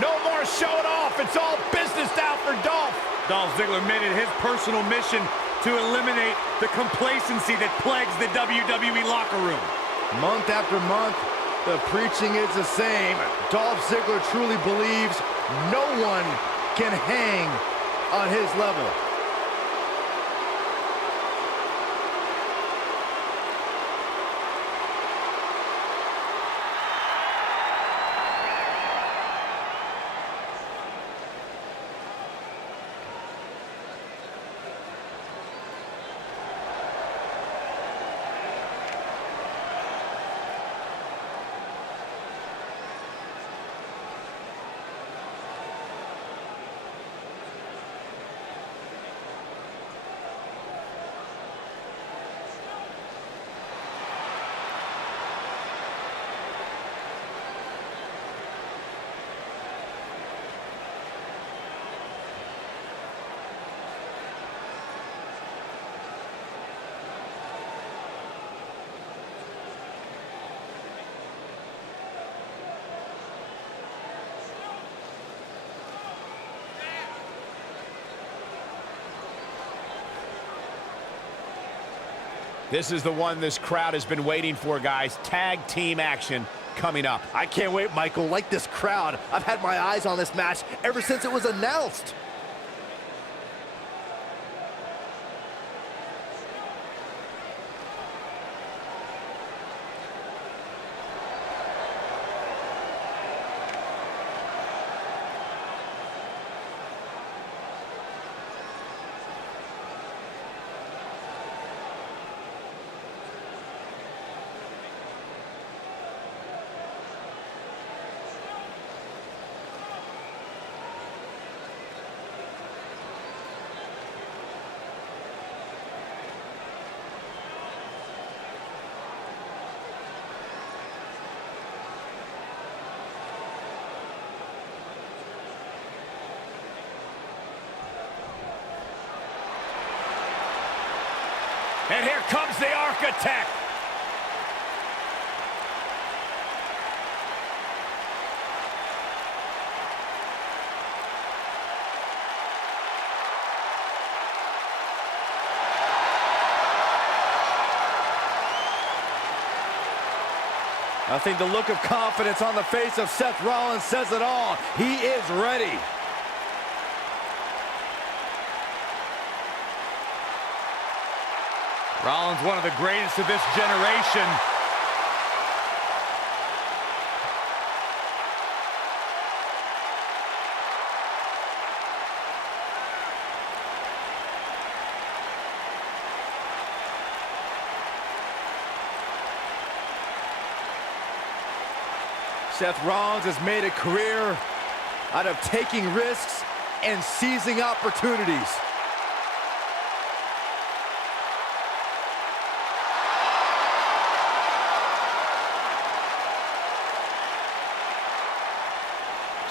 No more showing off. It's all business now for Dolph. Dolph Ziggler made it his personal mission to eliminate the complacency that plagues the WWE locker room. Month after month, the preaching is the same. Dolph Ziggler truly believes no one can hang on his level. This is the one this crowd has been waiting for, guys. Tag team action coming up. I can't wait, Michael. Like this crowd, I've had my eyes on this match ever since it was announced. And here comes the architect. I think the look of confidence on the face of Seth Rollins says it all. He is ready. Rollins, one of the greatest of this generation. Seth Rollins has made a career out of taking risks and seizing opportunities.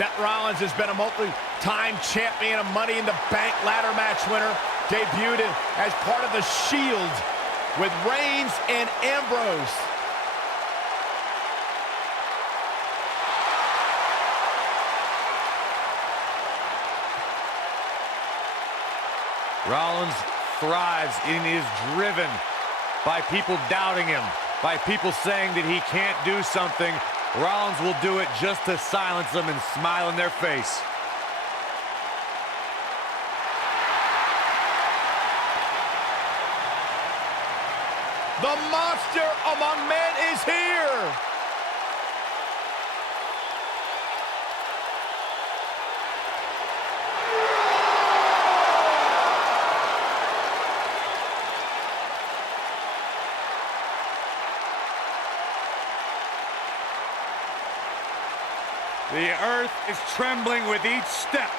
Seth Rollins has been a multi-time champion, a Money in the Bank ladder match winner, debuted as part of the Shield with Reigns and Ambrose. Rollins thrives and is driven by people doubting him, by people saying that he can't do something. Rollins will do it just to silence them and smile in their face. The monster among men is here. The earth is trembling with each step.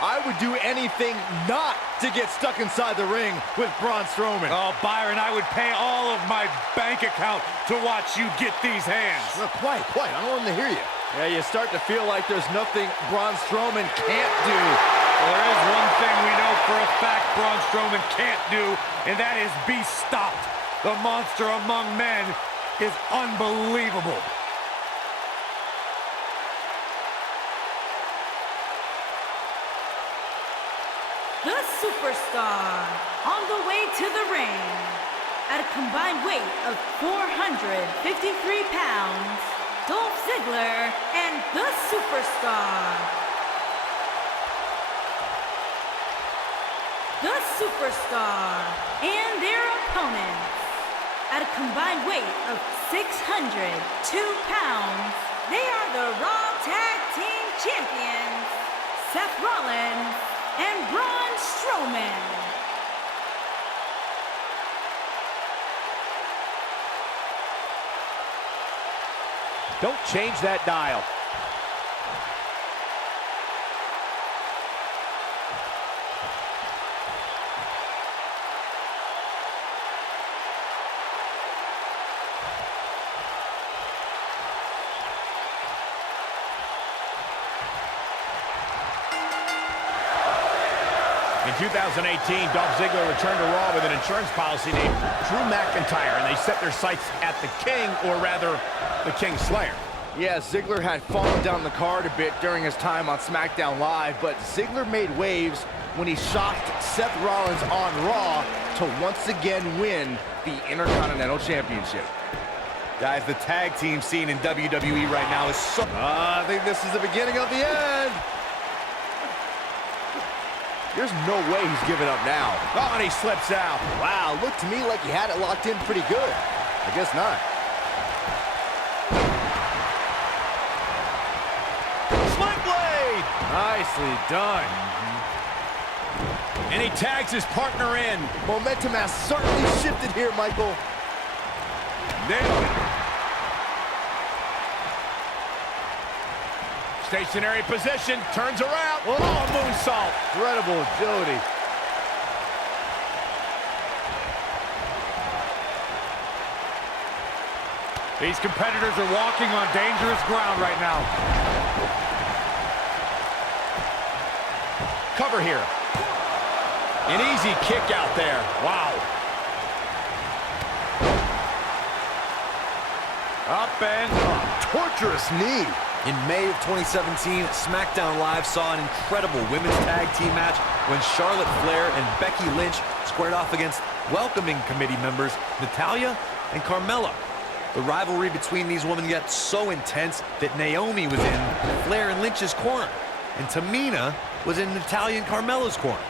I would do anything not to get stuck inside the ring with Braun Strowman. Oh, Byron, I would pay all of my bank account to watch you get these hands. No, quiet. I don't want them to hear you. Yeah, you start to feel like there's nothing Braun Strowman can't do. Well, there is one thing we know for a fact Braun Strowman can't do, and that is be stopped. The monster among men is unbelievable. Superstar, on the way to the ring, at a combined weight of 453 pounds, Dolph Ziggler and the Superstar. The Superstar and their opponents, at a combined weight of 602 pounds, they are the Raw Tag Team Champions, Seth Rollins and Braun Strowman. Don't change that dial. In 2018, Dolph Ziggler returned to Raw with an insurance policy named Drew McIntyre, and they set their sights at the King, or rather, the King Slayer. Yeah, Ziggler had fallen down the card a bit during his time on SmackDown Live, but Ziggler made waves when he shocked Seth Rollins on Raw to once again win the Intercontinental Championship. Guys, the tag team scene in WWE right now is so... I think this is the beginning of the end. There's no way he's giving up now. Oh, and he slips out. Wow, looked to me like he had it locked in pretty good. I guess not. Sling blade! Nicely done. And he tags his partner in. Momentum has certainly shifted here, Michael. Nailed it. Stationary position, turns around. Oh, moonsault. Incredible agility. These competitors are walking on dangerous ground right now. Cover here. An easy kick out there. Wow. Up and Torturous knee. In May of 2017, SmackDown Live saw an incredible women's tag team match when Charlotte Flair and Becky Lynch squared off against welcoming committee members Natalya and Carmella. The rivalry between these women got so intense that Naomi was in Flair and Lynch's corner, and Tamina was in Natalya and Carmella's corner.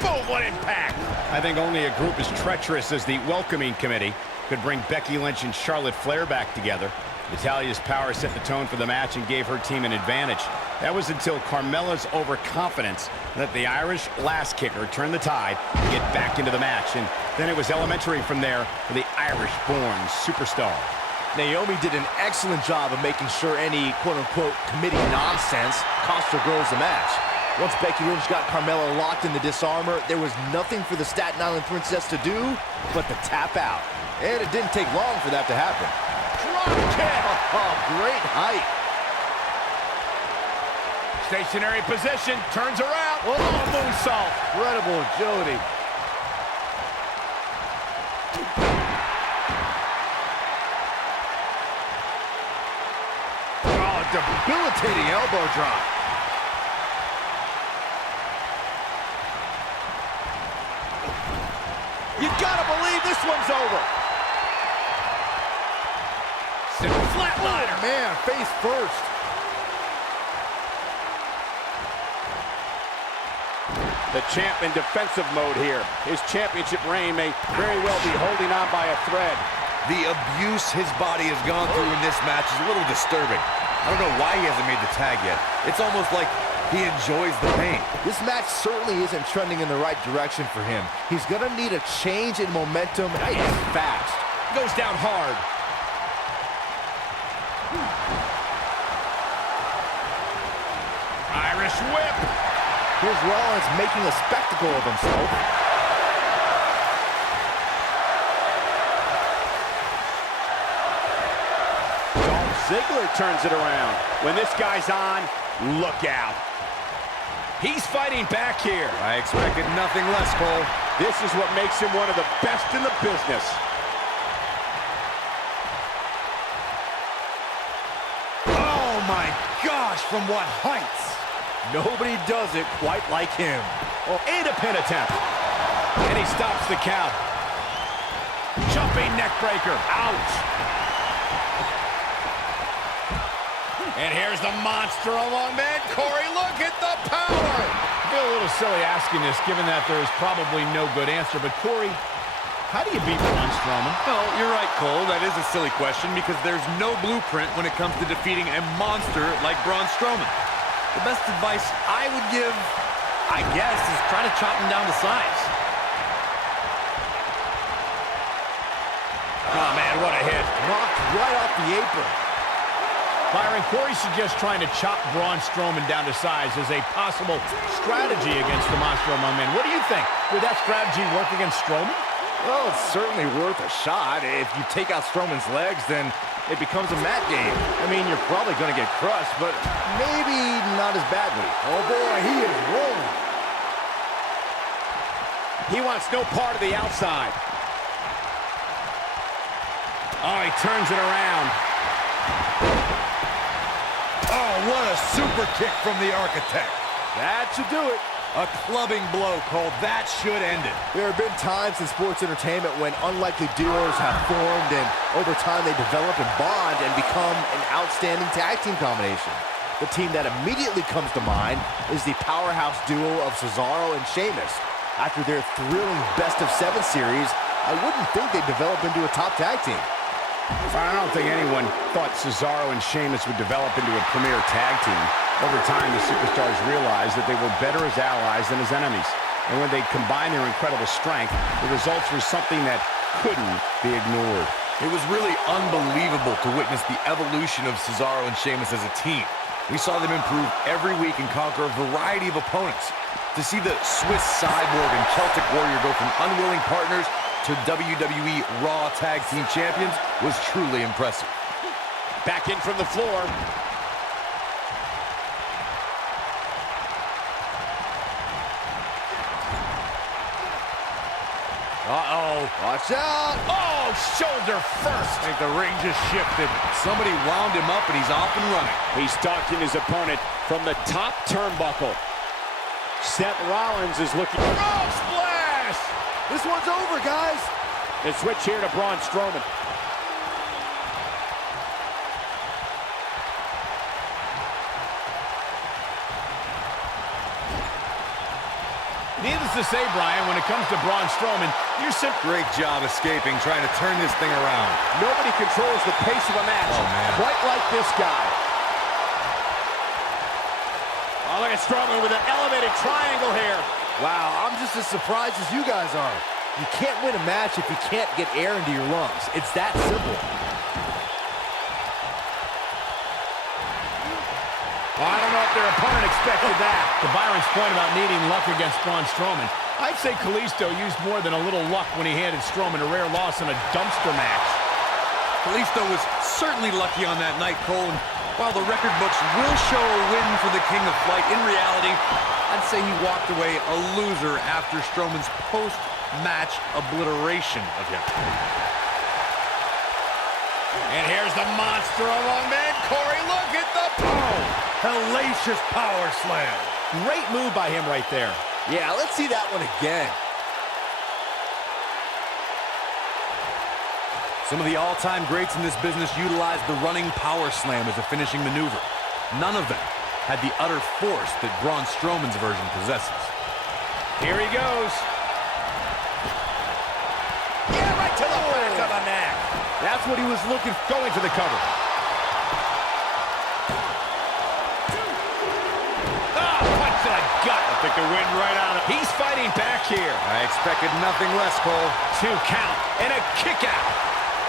Boom, what impact. I think only a group as treacherous as the welcoming committee could bring Becky Lynch and Charlotte Flair back together. Natalya's power set the tone for the match and gave her team an advantage. That was until Carmella's overconfidence let the Irish last kicker turn the tide and get back into the match. And then it was elementary from there for the Irish-born superstar. Naomi did an excellent job of making sure any quote-unquote committee nonsense cost her girls the match. Once Becky Lynch got Carmella locked in the disarmor, there was nothing for the Staten Island Princess to do but to tap out. And it didn't take long for that to happen. Drop kick! Oh, great height. Stationary position, turns around. Oh, moonsault. Incredible agility. Oh, debilitating elbow drop. You gotta believe this one's over. Flatliner. Oh, man, face first. The champ in defensive mode here. His championship reign may very well be holding on by a thread. The abuse his body has gone through in this match is a little disturbing. I don't know why he hasn't made the tag yet. It's almost like he enjoys the pain. This match certainly isn't trending in the right direction for him. He's gonna need a change in momentum and fast. Goes down hard. Irish whip. Here's Rollins making a spectacle of himself. Dolph Ziggler turns it around. When this guy's on, look out. He's fighting back here. I expected nothing less, Cole. This is what makes him one of the best in the business. Oh my gosh, from what heights? Nobody does it quite like him. Oh, and a pin attempt. And he stops the count. Jumping neck breaker. Ouch. And here's the monster among men. Corey, look at the power. I feel a little silly asking this, given that there is probably no good answer. But Corey, how do you beat Braun Strowman? Well, you're right, Cole. That is a silly question because there's no blueprint when it comes to defeating a monster like Braun Strowman. The best advice I would give, I guess, is try to chop him down to size. Oh, man, what a hit. Knocked right off the apron. Byron, Corey suggests trying to chop Braun Strowman down to size as a possible strategy against the monster among men. What do you think? Would that strategy work against Strowman? Well, it's certainly worth a shot. If you take out Strowman's legs, then it becomes a mat game. I mean, you're probably going to get crushed, but maybe not as badly. Oh, boy, he is rolling. He wants no part of the outside. Oh, he turns it around. Oh, what a super kick from the Architect. That should do it. A clubbing blow, Cole. That should end it. There have been times in sports entertainment when unlikely duos have formed, and over time they develop and bond and become an outstanding tag team combination. The team that immediately comes to mind is the powerhouse duo of Cesaro and Sheamus. After their thrilling best-of-7 series, I wouldn't think they'd develop into a top tag team. I don't think anyone thought Cesaro and Sheamus would develop into a premier tag team. Over time, the superstars realized that they were better as allies than as enemies. And when they combined their incredible strength, the results were something that couldn't be ignored. It was really unbelievable to witness the evolution of Cesaro and Sheamus as a team. We saw them improve every week and conquer a variety of opponents. To see the Swiss Cyborg and Celtic Warrior go from unwilling partners to WWE Raw Tag Team Champions was truly impressive. Back in from the floor. Uh-oh. Watch out! Oh, shoulder first. I think the ring just shifted. Somebody wound him up and he's off and running. He's stalking his opponent from the top turnbuckle. Seth Rollins is looking. Oh, splash! This one's over, guys! The switch here to Braun Strowman. Needless to say, Brian, when it comes to Braun Strowman, you're simply... Great job escaping, trying to turn this thing around. Nobody controls the pace of a match quite like this guy. Oh, look at Strowman with an elevated triangle here. Wow, I'm just as surprised as you guys are. You can't win a match if you can't get air into your lungs. It's that simple. Well, I don't know if their opponent expected that. To Byron's point about needing luck against Braun Strowman, I'd say Kalisto used more than a little luck when he handed Strowman a rare loss in a dumpster match. Kalisto was certainly lucky on that night, Cole. And while the record books will show a win for the King of Flight, in reality, I'd say he walked away a loser after Strowman's post-match obliteration of him. And here's the monster among men. Corey, look at the Hellacious power slam. great move by him right there. Yeah, let's see that one again. Some of the all-time greats in this business utilized the running power slam as a finishing maneuver. None of them had the utter force that Braun Strowman's version possesses. Here he goes. Yeah, right to the back of the neck. That's what he was looking for. Going for the cover. Oh, punch to the gut. I think the wind right on him. He's fighting back here. I expected nothing less, Cole. 2 count and a kick out.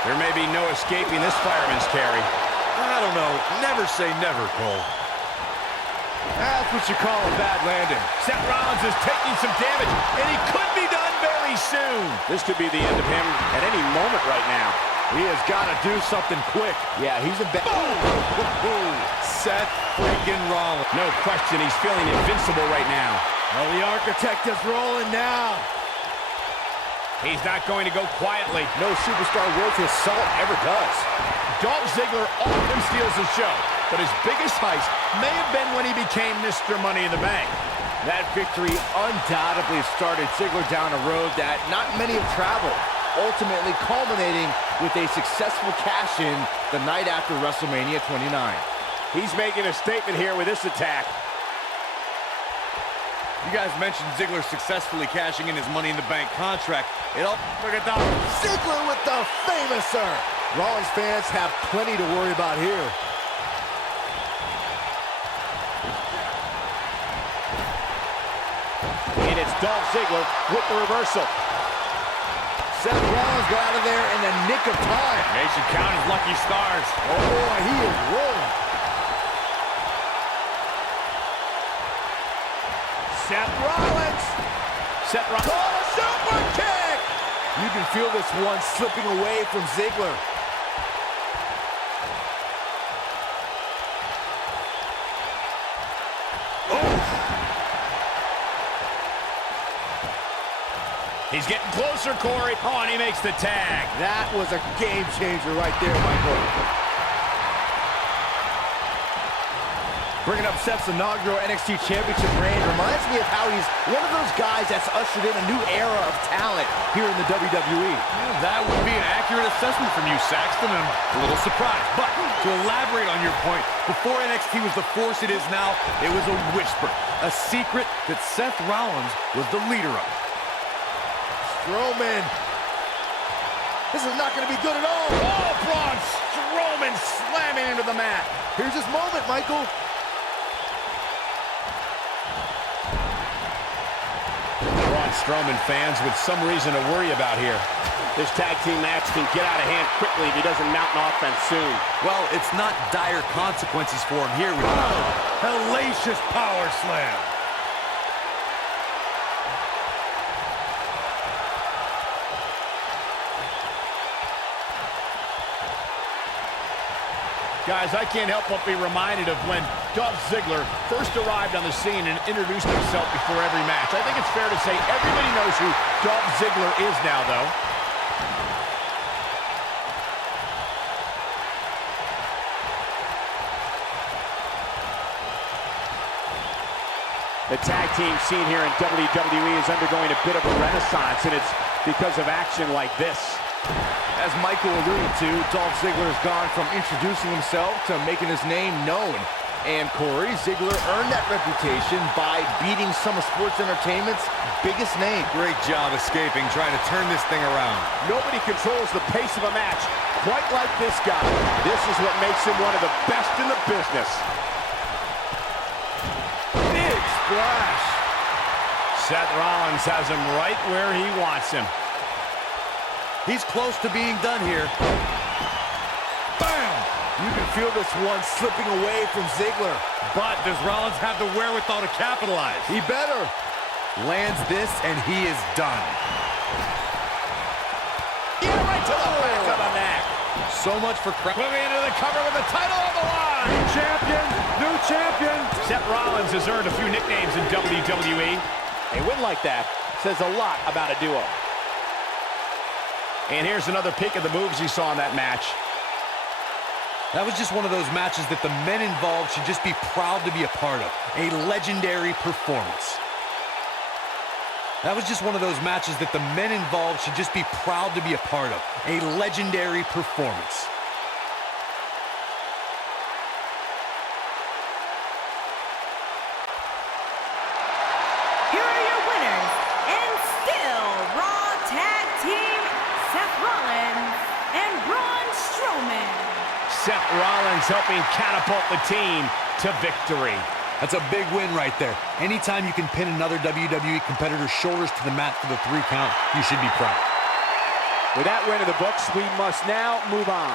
There may be no escaping this fireman's carry. I don't know. Never say never, Cole. That's what you call a bad landing. Seth Rollins is taking some damage, and he could be done very soon. This could be the end of him at any moment right now. He has got to do something quick. Yeah, he's in bad. Seth freaking Rollins. No question, he's feeling invincible right now. Well, the Architect is rolling now. He's not going to go quietly. No superstar worth his salt ever does. Dolph Ziggler often steals the show. but his biggest heist may have been when he became Mr. Money in the Bank. That victory undoubtedly started Ziggler down a road that not many have traveled, ultimately culminating with a successful cash-in the night after WrestleMania 29. He's making a statement here with this attack. You guys mentioned Ziggler successfully cashing in his Money in the Bank contract. Look at that. Ziggler with the famouser. Rollins fans have plenty to worry about here. And it's Dolph Ziggler with the reversal. Seth Rollins got out of there in the nick of time. They should count his lucky stars. Oh boy, he is rolling. Seth Rollins. Oh, super kick! You can feel this one slipping away from Ziggler. He's getting closer, Corey. Oh, and he makes the tag. That was a game changer right there, Michael. Bringing up Seth's inaugural NXT Championship reign reminds me of how he's one of those guys that's ushered in a new era of talent here in the WWE. That would be an accurate assessment from you, Saxton. I'm a little surprised. But to elaborate on your point, before NXT was the force it is now, it was a whisper, a secret that Seth Rollins was the leader of. Strowman. This is not going to be good at all. Oh, Braun Strowman slamming into the mat. Here's his moment, Michael. Braun Strowman fans with some reason to worry about here. This tag team match can get out of hand quickly if he doesn't mount an offense soon. Well, it's not dire consequences for him here. Hellacious power slam. Guys, I can't help but be reminded of when Dolph Ziggler first arrived on the scene and introduced himself before every match. I think it's fair to say everybody knows who Dolph Ziggler is now, though. The tag team scene here in WWE is undergoing a bit of a renaissance, and it's because of action like this. As Michael alluded to, Dolph Ziggler has gone from introducing himself to making his name known. And Corey, Ziggler earned that reputation by beating some of sports entertainment's biggest name. Great job escaping, trying to turn this thing around. Nobody controls the pace of a match quite like this guy. This is what makes him one of the best in the business. Big splash. Seth Rollins has him right where he wants him. He's close to being done here. Bam! You can feel this one slipping away from Ziggler. But does Rollins have the wherewithal to capitalize? He better. Lands this, and he is done. Yeah, right to the back of the neck. So much for Moving into the cover with the title on the line. New champion, new champion. Seth Rollins has earned a few nicknames in WWE. A win like that says a lot about a duo. And here's another peek at the moves he saw in that match. That was just one of those matches that the men involved should just be proud to be a part of. A legendary performance. That was just one of those matches that the men involved should just be proud to be a part of. A legendary performance. Here are your winners, and still Raw Tag Team, Seth Rollins and Braun Strowman. Seth Rollins helping catapult the team to victory. That's a big win right there. Anytime you can pin another WWE competitor's shoulders to the mat for the 3 count, you should be proud. With that win in the books, we must now move on.